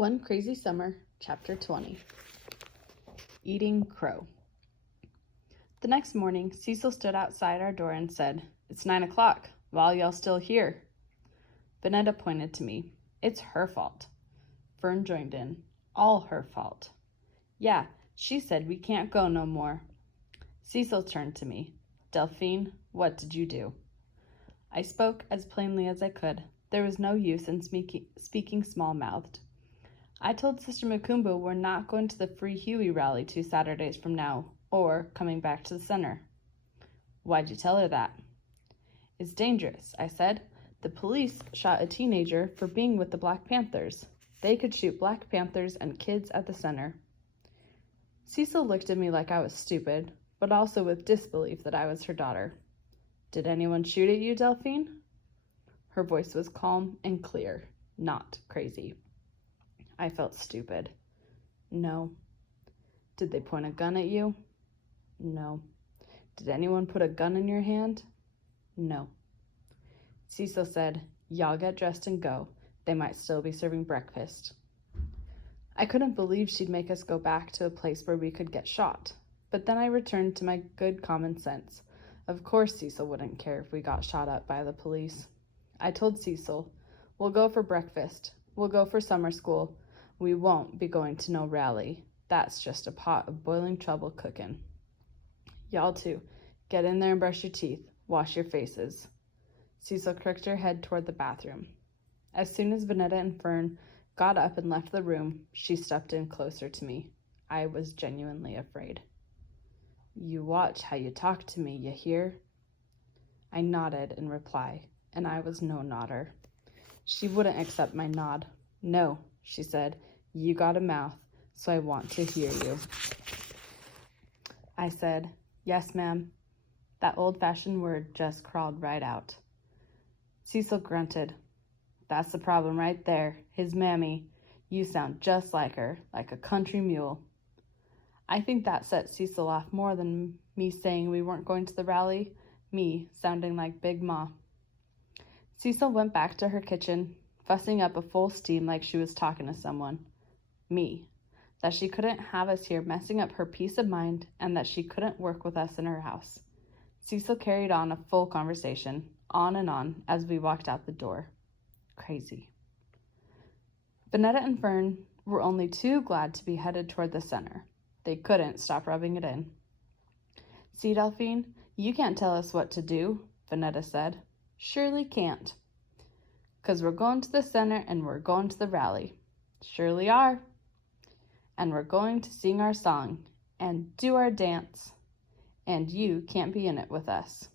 One Crazy Summer, Chapter 20. Eating Crow. The next morning, Cecil stood outside our door and said, "It's 9 o'clock. Why y'all still here?" Vanetta pointed to me. "It's her fault." Fern joined in. "All her fault." "Yeah, she said we can't go no more." Cecil turned to me. "Delphine, what did you do?" I spoke as plainly as I could. There was no use in speaking small-mouthed. "I told Sister Makumba we're not going to the Free Huey rally 2 Saturdays from now, or coming back to the center." "Why'd you tell her that?" "It's dangerous," I said. "The police shot a teenager for being with the Black Panthers. They could shoot Black Panthers and kids at the center." Cecil looked at me like I was stupid, but also with disbelief that I was her daughter. "Did anyone shoot at you, Delphine?" Her voice was calm and clear, not crazy. I felt stupid. "No." "Did they point a gun at you?" "No." "Did anyone put a gun in your hand?" "No." Cecil said, "Y'all get dressed and go. They might still be serving breakfast." I couldn't believe she'd make us go back to a place where we could get shot. But then I returned to my good common sense. Of course Cecil wouldn't care if we got shot up by the police. I told Cecil, "We'll go for breakfast. We'll go for summer school. We won't be going to no rally. That's just a pot of boiling trouble cooking. Y'all too, get in there and brush your teeth. Wash your faces." Cecil crooked her head toward the bathroom. As soon as Vanetta and Fern got up and left the room, she stepped in closer to me. I was genuinely afraid. "You watch how you talk to me, you hear?" I nodded in reply, and I was no nodder. She wouldn't accept my nod. "No," she said, "you got a mouth, so I want to hear you." I said, "Yes, ma'am." That old-fashioned word just crawled right out. Cecil grunted. "That's the problem right there, his mammy. You sound just like her, like a country mule." I think that set Cecil off more than me saying we weren't going to the rally, me sounding like Big Ma. Cecil went back to her kitchen, fussing up a full steam like she was talking to someone. Me. That she couldn't have us here messing up her peace of mind, and that she couldn't work with us in her house. Cecil carried on a full conversation, on and on, as we walked out the door. Crazy. Vanetta and Fern were only too glad to be headed toward the center. They couldn't stop rubbing it in. "See, Delphine, you can't tell us what to do," Vanetta said. "Surely can't." "'Cause we're going to the center and we're going to the rally." "Surely are." "And we're going to sing our song and do our dance. And you can't be in it with us."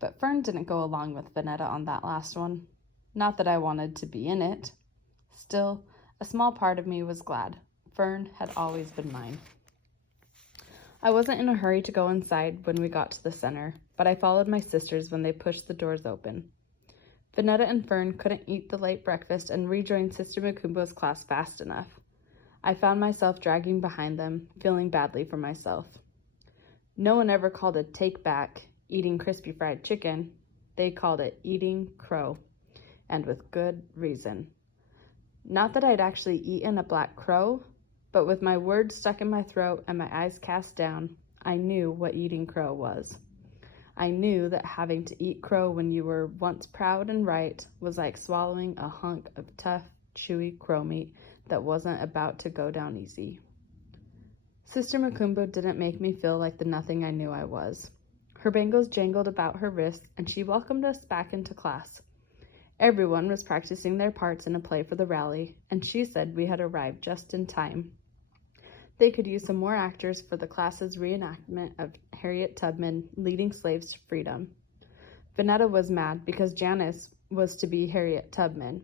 But Fern didn't go along with Vanetta on that last one. Not that I wanted to be in it. Still, a small part of me was glad. Fern had always been mine. I wasn't in a hurry to go inside when we got to the center, but I followed my sisters when they pushed the doors open. Vanetta and Fern couldn't eat the late breakfast and rejoin Sister Makumba's class fast enough. I found myself dragging behind them, feeling badly for myself. No one ever called it take back, eating crispy fried chicken. They called it eating crow, and with good reason. Not that I'd actually eaten a black crow, but with my words stuck in my throat and my eyes cast down, I knew what eating crow was. I knew that having to eat crow when you were once proud and right was like swallowing a hunk of tough, chewy crow meat that wasn't about to go down easy. Sister Makumba didn't make me feel like the nothing I knew I was. Her bangles jangled about her wrists, and she welcomed us back into class. Everyone was practicing their parts in a play for the rally, and she said we had arrived just in time. They could use some more actors for the class's reenactment of Harriet Tubman leading slaves to freedom. Vanetta was mad because Janice was to be Harriet Tubman.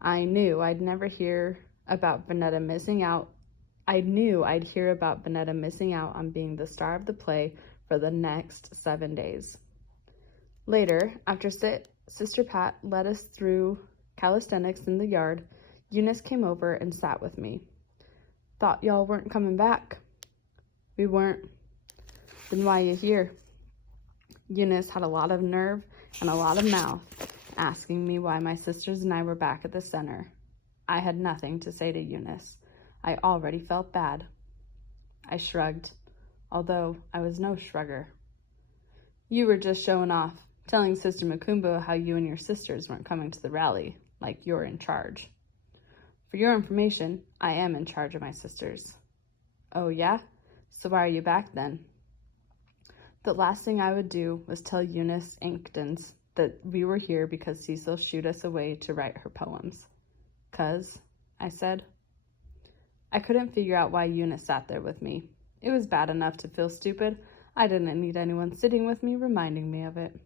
I knew I'd hear about Vanetta missing out on being the star of the play for the next 7 days. Later, after Sister Pat led us through calisthenics in the yard, Eunice came over and sat with me. "Thought y'all weren't coming back." "We weren't." "Then why you here?" Eunice had a lot of nerve and a lot of mouth, asking me why my sisters and I were back at the center. I had nothing to say to Eunice. I already felt bad. I shrugged, although I was no shrugger. You were just showing off, telling Sister Makumbo how you and your sisters weren't coming to the rally, like you're in charge. For your information, I am in charge of my sisters. Oh, yeah? So why are you back then? The last thing I would do was tell Eunice Inkton that we were here because Cecil shooed us away to write her poems. 'Cause, I said. I couldn't figure out why Eunice sat there with me. It was bad enough to feel stupid. I didn't need anyone sitting with me reminding me of it.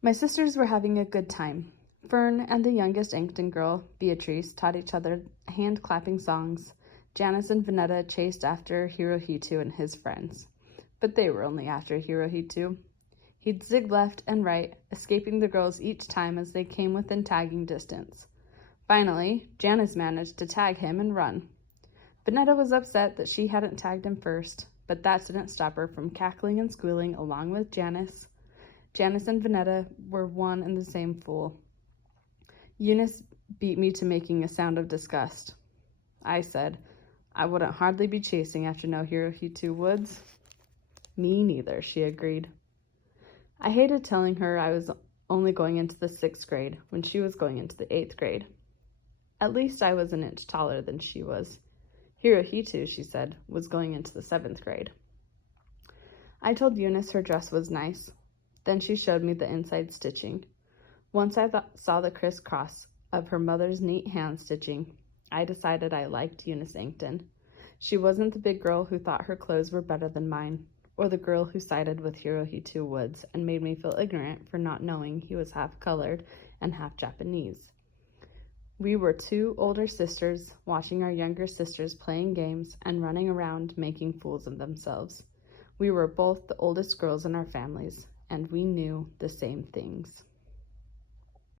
My sisters were having a good time. Fern and the youngest Inkton girl, Beatrice, taught each other hand-clapping songs. Janice and Vanetta chased after Hirohito and his friends. But they were only after Hirohito. He'd zig left and right, escaping the girls each time as they came within tagging distance. Finally, Janice managed to tag him and run. Vanetta was upset that she hadn't tagged him first, but that didn't stop her from cackling and squealing along with Janice. Janice and Vanetta were one and the same fool. Eunice beat me to making a sound of disgust. I said, I wouldn't hardly be chasing after no Hirohito Woods. Me neither, she agreed. I hated telling her I was only going into the 6th grade when she was going into the 8th grade. At least I was an inch taller than she was. Hirohito, she said, was going into the 7th grade. I told Eunice her dress was nice. Then she showed me the inside stitching. Once I saw the crisscross of her mother's neat hand stitching, I decided I liked Eunice Inkton. She wasn't the big girl who thought her clothes were better than mine, or the girl who sided with Hirohito Woods and made me feel ignorant for not knowing he was half-colored and half-Japanese. We were 2 older sisters watching our younger sisters playing games and running around making fools of themselves. We were both the oldest girls in our families, and we knew the same things.